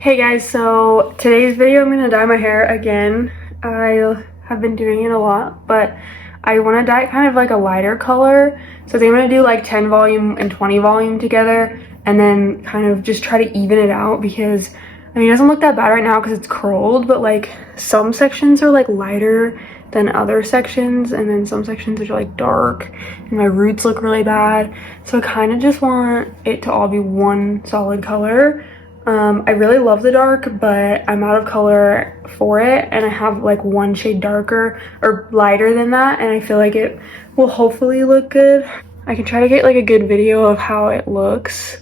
Hey guys, so today's video I'm gonna dye my hair again. I have been doing it a lot, but I want to dye it kind of like a lighter color. So I think I'm gonna do like 10 volume and 20 volume together and then kind of just try to even it out because I mean it doesn't look that bad right now because it's curled, but like some sections are like lighter than other sections and then some sections are like dark and my roots look really bad. So I kind of just want it to all be one solid color. I really love the dark, but I'm out of color for it and I have like one shade darker or lighter than that, and I feel like it will hopefully look good. I can try to get like a good video of how it looks,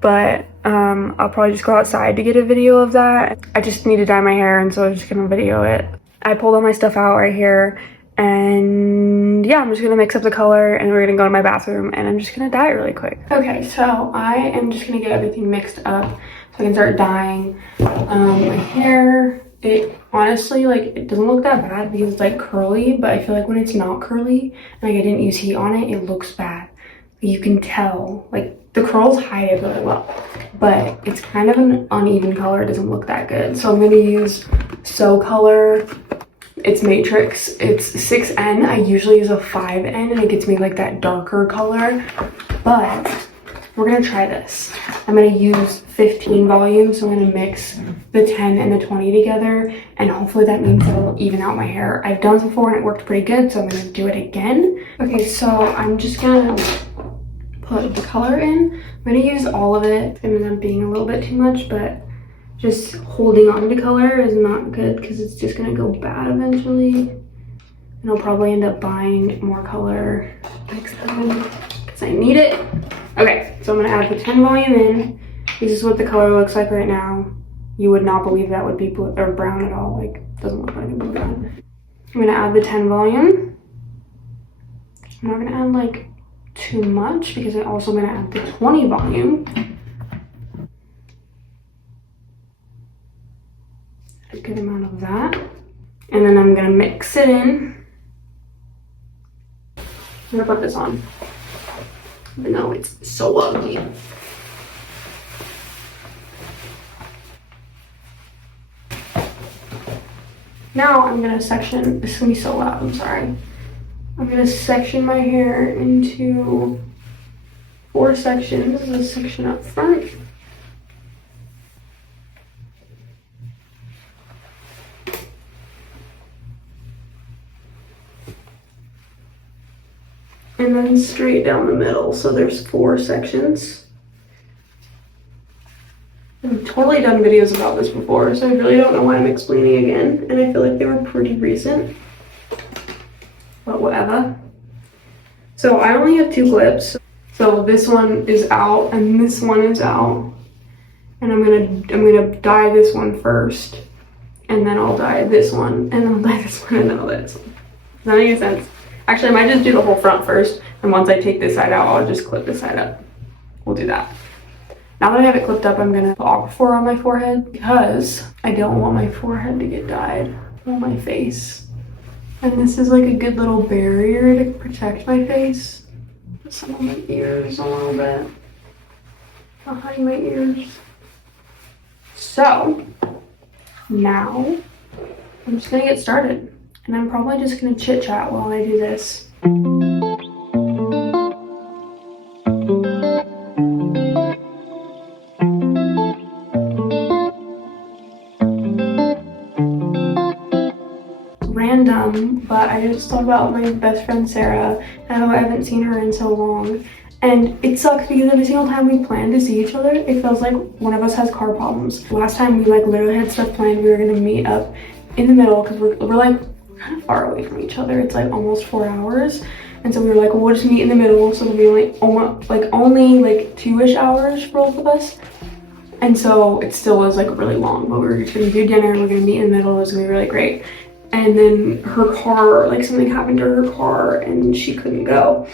but I'll probably just go outside to get a video of that. I just need to dye my hair, and so I'm just gonna video it. I pulled all my stuff out right here, and yeah, I'm just gonna mix up the color and we're gonna go to my bathroom and I'm just gonna dye it really quick. Okay, so I am just gonna get everything mixed up so I can start dyeing my hair. It honestly, like, it doesn't look that bad because it's like curly, but I feel like when it's not curly and like I didn't use heat on it, it looks bad. You can tell, like, the curls hide it really well, but it's kind of an uneven color. It doesn't look that good. So I'm gonna use So Color. It's Matrix. It's 6N. I usually use a 5N and it gets me like that darker color, but we're gonna try this. I'm gonna use 15 volume, so I'm gonna mix the 10 and the 20 together, and hopefully that means it'll even out my hair. I've done this before and it worked pretty good, so I'm gonna do it again. Okay, so I'm just gonna put the color in. I'm gonna use all of it. It's gonna end up being a little bit too much, but just holding on to color is not good because it's just gonna go bad eventually. And I'll probably end up buying more color next time because I need it. Okay, so I'm gonna add the 10 volume in. This is what the color looks like right now. You would not believe that would be blue or brown at all. Like, doesn't look like it would be brown. I'm gonna add the 10 volume. I'm not gonna add like too much because I'm also gonna add the 20 volume. A good amount of that. And then I'm gonna mix it in. I'm gonna put this on. Even though it's so ugly. Now I'm gonna section, this is gonna be so loud, I'm sorry. I'm gonna section my hair into 4 sections. This is a section up front. And then straight down the middle, so there's 4 sections. I've totally done videos about this before, so I really don't know why I'm explaining again, and I feel like they were pretty recent, but whatever. So I only have 2 clips, so this one is out and this one is out, and I'm gonna dye this one first, and then I'll dye this one, and I'll dye this one, and then I'll dye this one. Does that make sense? Actually, I might just do the whole front first, and once I take this side out, I'll just clip this side up. We'll do that. Now that I have it clipped up, I'm gonna put Aquaphor on my forehead because I don't want my forehead to get dyed on my face. And this is like a good little barrier to protect my face. Some of my ears a little bit. Behind my ears. So, now, I'm just gonna get started. And I'm probably just gonna chit chat while I do this. Random, but I just thought about my best friend Sarah and how I haven't seen her in so long. And it sucks because every single time we plan to see each other, it feels like one of us has car problems. Last time we like literally had stuff planned, we were gonna meet up in the middle because we're like kind of far away from each other. It's like almost 4 hours, and so we were like, well, we'll just meet in the middle, so it'll be only like 2-ish hours for both of us. And so it still was like really long, but we were just gonna do dinner, we're gonna meet in the middle. It was gonna be really great. And then her car, like something happened to her car and she couldn't go.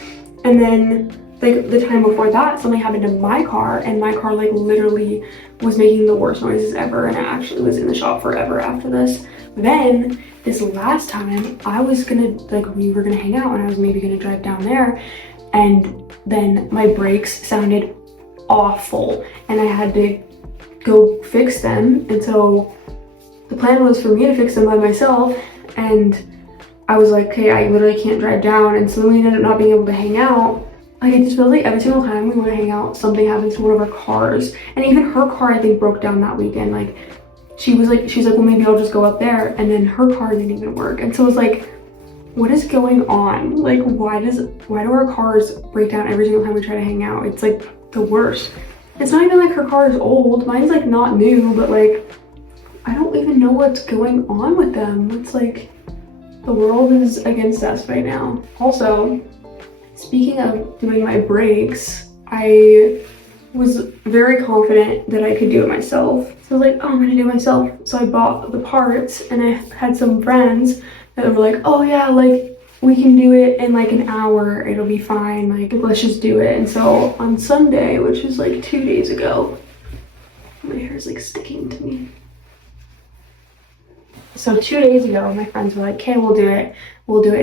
And then like the time before that, something happened to my car, and my car like literally was making the worst noises ever, and I actually was in the shop forever after this. Then this last time I was gonna, like, we were gonna hang out and I was maybe gonna drive down there, and then my brakes sounded awful and I had to go fix them. And so the plan was for me to fix them by myself, and I was like, okay, I literally can't drive down. And so then we ended up not being able to hang out. Like, it just feels like every single time we want to hang out, something happens to one of our cars. And even her car, I think, broke down that weekend. Like, she's like, well, maybe I'll just go up there. And then her car didn't even work. And so it was like, what is going on? Like, why do our cars break down every single time we try to hang out? It's like the worst. It's not even like her car is old. Mine's like not new, but like, I don't even know what's going on with them. It's like, the world is against us right now. Also, speaking of doing my brakes, I was very confident that I could do it myself. So I was like, oh, I'm gonna do it myself. So I bought the parts, and I had some friends that were like, oh yeah, like we can do it in like an hour, it'll be fine, like let's just do it. And so on Sunday, which is like 2 days ago, my hair is like sticking to me. So 2 days ago, my friends were like, okay, we'll do it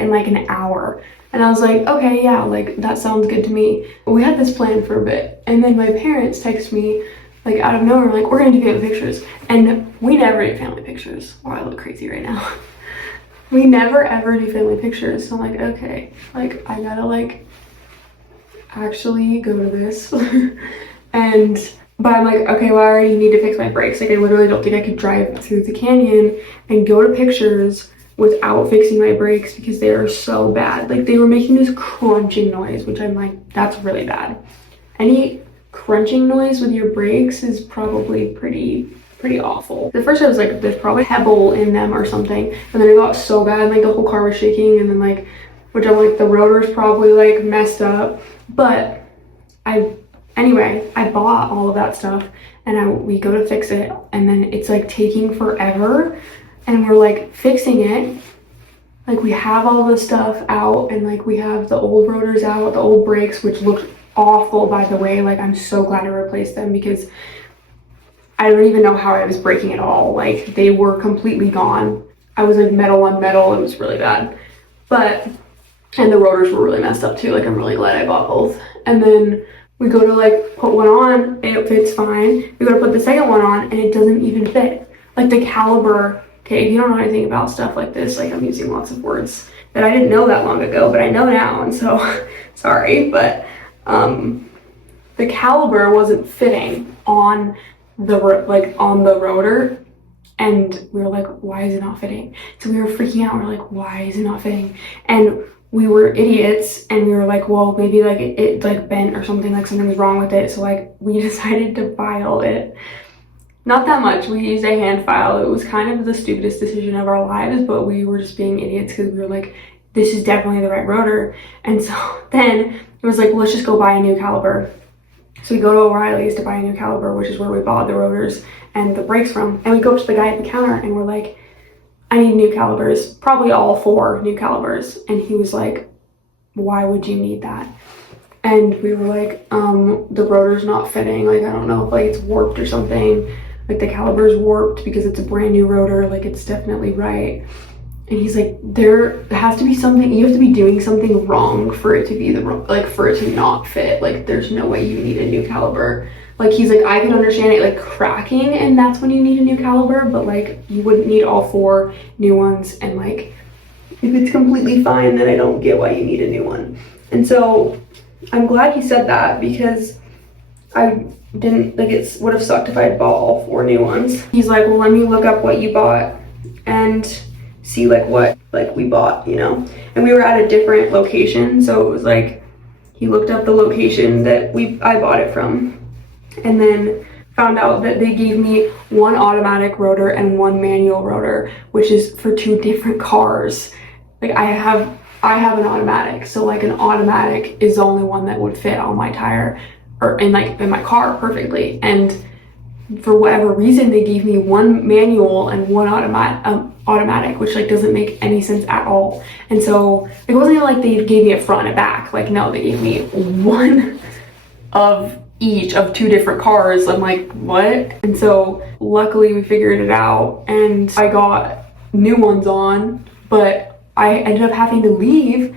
in like an hour. And I was like, okay, yeah, like that sounds good to me. But we had this plan for a bit, and then my parents text me like out of nowhere, like, we're gonna do family pictures. And we never do family pictures. Wow, I look crazy right now. We never ever do family pictures. So I'm like, okay, like I gotta like actually go to this. But I'm like, okay, well, I already need to fix my brakes. Like, I literally don't think I could drive through the canyon and go to pictures without fixing my brakes because they are so bad. Like, they were making this crunching noise, which I'm like, that's really bad. Any crunching noise with your brakes is probably pretty awful. At first I was like, there's probably pebble in them or something. And then it got so bad, like the whole car was shaking, and then like, which I'm like, the rotor's probably like messed up. But anyway, I bought all of that stuff, and we go to fix it, and then it's like taking forever, and we're like fixing it. Like, we have all the stuff out, and like we have the old rotors out, the old brakes, which looked awful, by the way. Like, I'm so glad I replaced them because I don't even know how I was breaking at all. Like, they were completely gone. I was like metal on metal. It was really bad. And the rotors were really messed up too. Like, I'm really glad I bought both. And then we go to like put one on, and it fits fine. We go to put the second one on, and it doesn't even fit. Like, the caliber, okay, if you don't know anything about stuff like this, like, I'm using lots of words that I didn't know that long ago, but I know now, and so sorry, but the caliber wasn't fitting on the rotor, and we were like, why is it not fitting? So we were freaking out. We're like, why is it not fitting? And we were idiots, and we were like, well, maybe like it like bent or something, like something was wrong with it. So like, we decided to file it. Not that much. We used a hand file. It was kind of the stupidest decision of our lives, but we were just being idiots because we were like, this is definitely the right rotor. And so then it was like, well, let's just go buy a new caliber. So we go to O'Reilly's to buy a new caliber, which is where we bought the rotors and the brakes from. And we go up to the guy at the counter, and we're like, I need new calibers, probably all 4 new calibers. And he was like, why would you need that? And we were like, the rotor's not fitting. Like, I don't know if like it's warped or something. Like, the caliber's warped because it's a brand new rotor. Like, it's definitely right. And he's like, there has to be something, you have to be doing something wrong for it to be for it to not fit. Like, there's no way you need a new caliber. Like, he's like, I can understand it like cracking, and that's when you need a new caliber, but like, you wouldn't need all 4 new ones. And like, if it's completely fine, then I don't get why you need a new one. And so I'm glad he said that, because I didn't, like, it would have sucked if I had bought all 4 new ones. He's like, well, let me look up what you bought and see like what like we bought, you know. And we were at a different location, so it was like, he looked up the location that I bought it from, and then found out that they gave me 1 automatic rotor and 1 manual rotor, which is for 2 different cars. Like, I have an automatic, so like an automatic is the only one that would fit on my tire or in my car perfectly. And for whatever reason, they gave me 1 manual and 1 automatic, which like doesn't make any sense at all. And so it wasn't even like they gave me a front and a back. Like, no, they gave me 1 of each of 2 different cars. I'm like, what? And so luckily we figured it out, and I got new ones on, but I ended up having to leave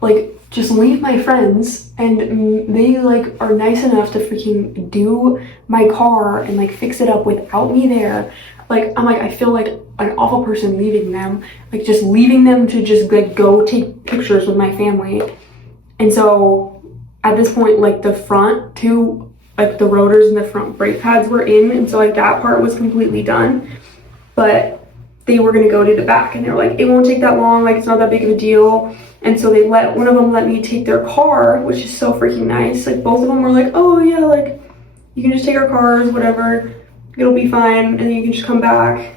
like just leave my friends, and they like are nice enough to freaking do my car and like fix it up without me there. Like, I'm like, I feel like an awful person leaving them, like just leaving them to just like go take pictures with my family. And so at this point, like the front two, like the rotors and the front brake pads were in, and so like that part was completely done. But they were gonna go to the back, and they were like, it won't take that long, like it's not that big of a deal. And so they one of them let me take their car, which is so freaking nice. Like both of them were like, oh yeah, like you can just take our cars, whatever, it'll be fine, and you can just come back.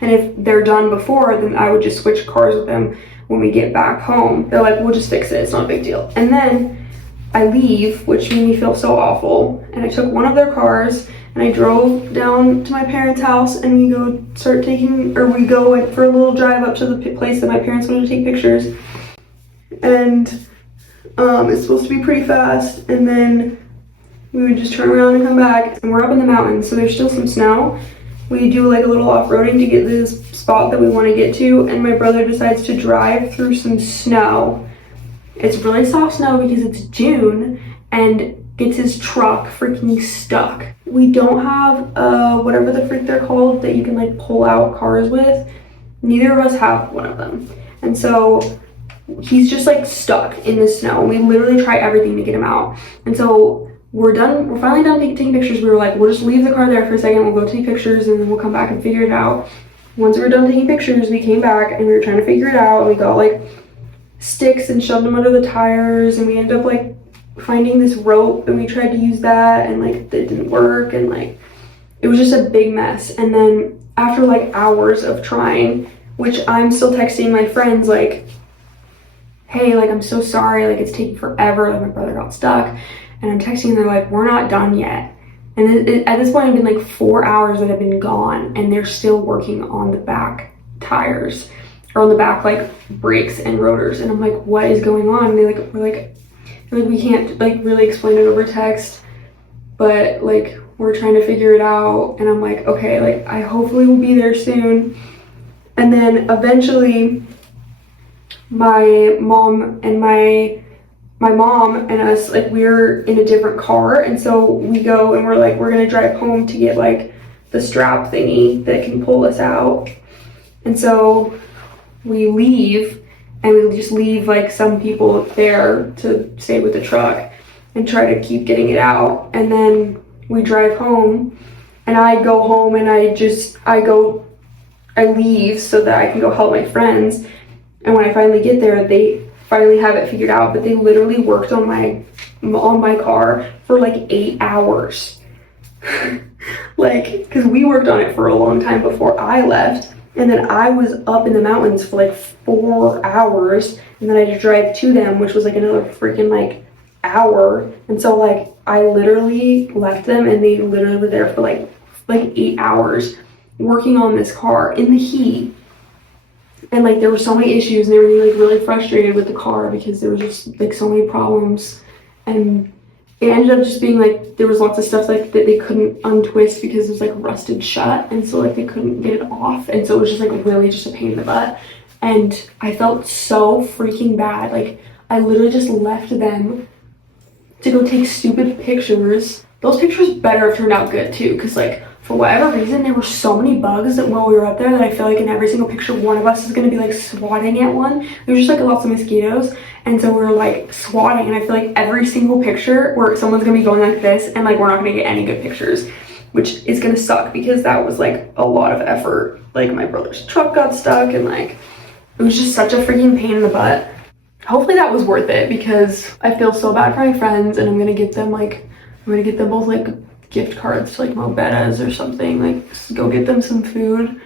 And if they're done before, then I would just switch cars with them when we get back home. They're like, we'll just fix it, it's not a big deal. And then I leave, which made me feel so awful. And I took one of their cars and I drove down to my parents' house, and we go for a little drive up to the place that my parents wanted to take pictures. And it's supposed to be pretty fast, and then we would just turn around and come back. And we're up in the mountains, so there's still some snow. We do like a little off-roading to get to this spot that we want to get to, and my brother decides to drive through some snow. It's really soft snow because it's June, and gets his truck freaking stuck. We don't have whatever the freak they're called that you can like pull out cars with. Neither of us have one of them. And so he's just like stuck in the snow. We literally try everything to get him out. And so we're finally done taking pictures. We were like, we'll just leave the car there for a second, we'll go take pictures, and then we'll come back and figure it out. Once we were done taking pictures, we came back and we were trying to figure it out, and we got like sticks and shoved them under the tires, and we ended up like finding this rope, and we tried to use that, and like it didn't work, and like it was just a big mess. And then after like hours of trying, which I'm still texting my friends like, hey, like I'm so sorry, like it's taking forever, like my brother got stuck, and I'm texting, and they're like, we're not done yet. And at this point, it's been like 4 hours that have been gone, and they're still working on the back tires, or on the back like brakes and rotors. And I'm like, what is going on? And we're like, we can't like really explain it over text, but like we're trying to figure it out. And I'm like, okay, like I hopefully will be there soon. And then eventually my mom and us, like we're in a different car, and so we go and we're like, we're gonna drive home to get like the strap thingy that can pull us out. And so we leave, and we just leave like some people there to stay with the truck and try to keep getting it out. And then we drive home, and I go home, and I leave so that I can go help my friends. And when I finally get there, they finally have it figured out, but they literally worked on my car for like 8 hours. Like, because we worked on it for a long time before I left. And then I was up in the mountains for like 4 hours, and then I had to drive to them, which was like another freaking like hour. And so like I literally left them, and they literally were there for like 8 hours working on this car in the heat. And like there were so many issues, and they were like really frustrated with the car because there was just like so many problems. And it ended up just being like there was lots of stuff like that they couldn't untwist because it was like rusted shut, and so like they couldn't get it off, and so it was just like really just a pain in the butt. And I felt so freaking bad. Like I literally just left them to go take stupid pictures. Those pictures better have turned out good too, because like for whatever reason there were so many bugs that while we were up there that I feel like in every single picture one of us is going to be like swatting at one. There was just like lots of mosquitoes, and so we were like swatting, and I feel like every single picture where someone's going to be going like this, and like we're not going to get any good pictures, which is going to suck because that was like a lot of effort. Like my brother's truck got stuck, and like it was just such a freaking pain in the butt. Hopefully that was worth it, because I feel so bad for my friends, and I'm going to get them both like gift cards to like Mobetta's or something, like go get them some food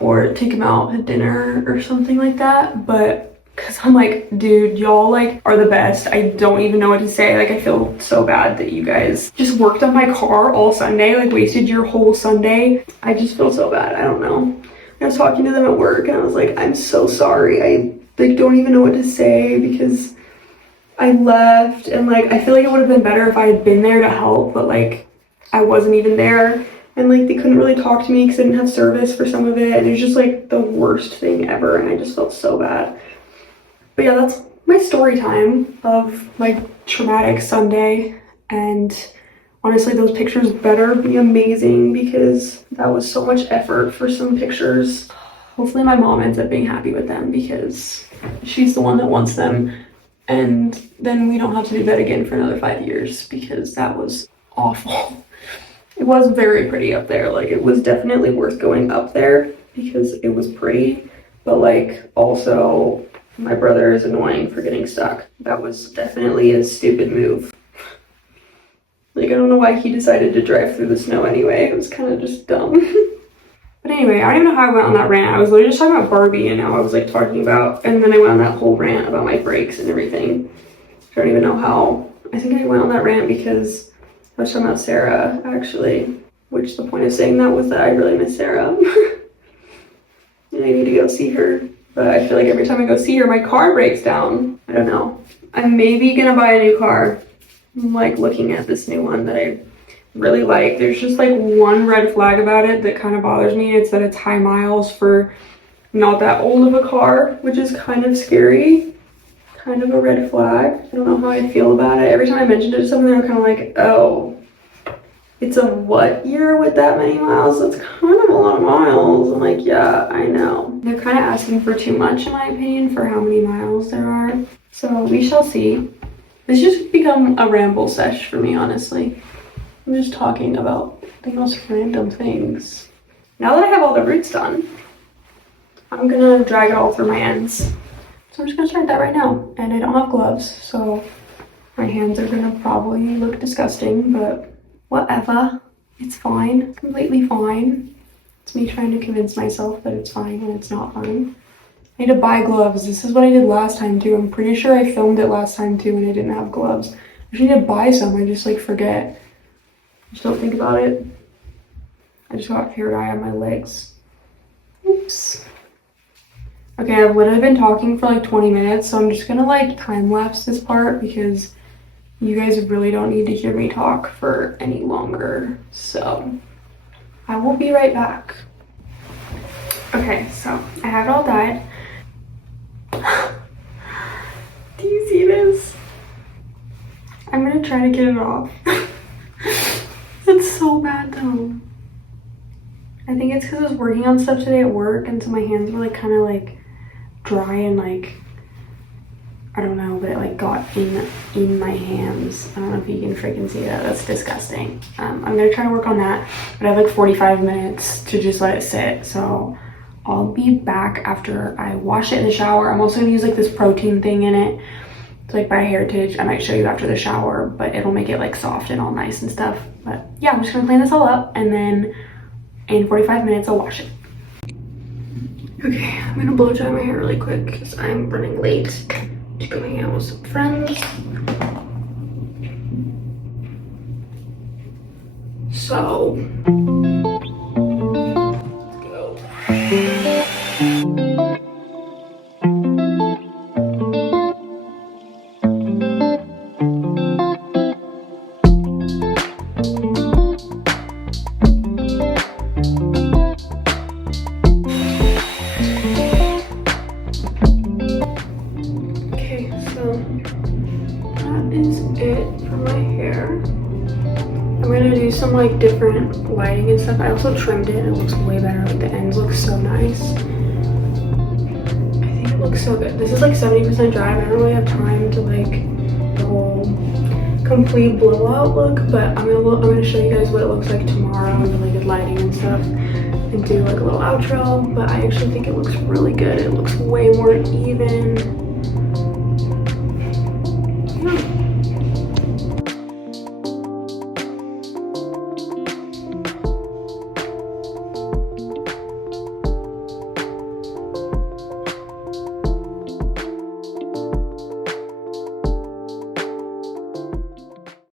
or take them out to dinner or something like that. But because I'm like, dude, y'all like are the best. I don't even know what to say. Like I feel so bad that you guys just worked on my car all Sunday, like wasted your whole Sunday. I just feel so bad. I don't know. I was talking to them at work, and I was like, I'm so sorry. I like don't even know what to say because I left, and like I feel like it would have been better if I had been there to help, but like I wasn't even there, and like they couldn't really talk to me because I didn't have service for some of it, and it was just like the worst thing ever, and I just felt so bad. But yeah, my story time of my traumatic Sunday, and honestly those pictures better be amazing because that was so much effort for some pictures. Hopefully my mom ends up being happy with them because she's the one that wants them, and then we don't have to do that again for another 5 years because that was awful. It was very pretty up there. Like, it was definitely worth going up there because it was pretty, but like also my brother is annoying for getting stuck. That was definitely a stupid move. Like, I don't know why he decided to drive through the snow anyway. It was kind of just dumb. But anyway, I don't even know how I went on that rant. I was literally just talking about Barbie, and now I was like talking about, and then I went on that whole rant about my brakes and everything. I don't even know how. I think I went on that rant because I was talking about Sarah, actually. Which the point of saying that was that I really miss Sarah. And I need to go see her. But I feel like every time I go see her, my car breaks down. I don't know. I'm maybe gonna buy a new car. I'm like looking at this new one that I really like. There's just like one red flag about it that kind of bothers me. It's that it's high miles for not that old of a car, which is kind of scary. Kind of a red flag. I don't know how I feel about it. Every time I mentioned it to someone, they're kind of like, oh, it's a what year with that many miles? That's kind of a lot of miles. I'm like, yeah, I know. They're kind of asking for too much, in my opinion, for how many miles there are. So we shall see. This just become a ramble sesh for me, honestly. I'm just talking about the most random things. Now that I have all the roots done, I'm gonna drag it all through my ends. So I'm just gonna start that right now. And I don't have gloves, so my hands are gonna probably look disgusting, but whatever. It's fine. It's completely fine. It's me trying to convince myself that it's fine when it's not fine. I need to buy gloves. This is what I did last time too. I'm pretty sure I filmed it last time too and I didn't have gloves. I just need to buy some. I just like forget. I just don't think about it. I just got hair dye on my legs. Oops. Okay, I've literally been talking for like 20 minutes, so I'm just gonna like time lapse this part because you guys really don't need to hear me talk for any longer. So I will be right back. Okay, so I have it all dyed. Do you see this? I'm gonna try to get it off. It's so bad though. I think it's because I was working on stuff today at work, and so my hands were like kind of like dry and like, I don't know, but it like got in my hands. I don't know if you can freaking see that. That's disgusting. I'm gonna try to work on that, but I have like 45 minutes to just let it sit. So I'll be back after I wash it in the shower. I'm also gonna use like this protein thing in it. It's like by Heritage. I might show you after the shower, but it'll make it like soft and all nice and stuff. But yeah, I'm just gonna clean this all up, and then in 45 minutes I'll wash it. Okay, I'm gonna blow dry my hair really quick because I'm running late to go hang out with some friends. So let's go. Okay, so that is it for my hair. I'm gonna do some like different lighting and stuff. I also trimmed it and it looks way better. Like the ends look so nice. I think it looks so good. This is like 70% dry. I don't really have time to like the whole complete blowout look, but I'm gonna show you guys what it looks like tomorrow and the really good lighting and stuff, and do like a little outro. But I actually think it looks really good. It looks way more even.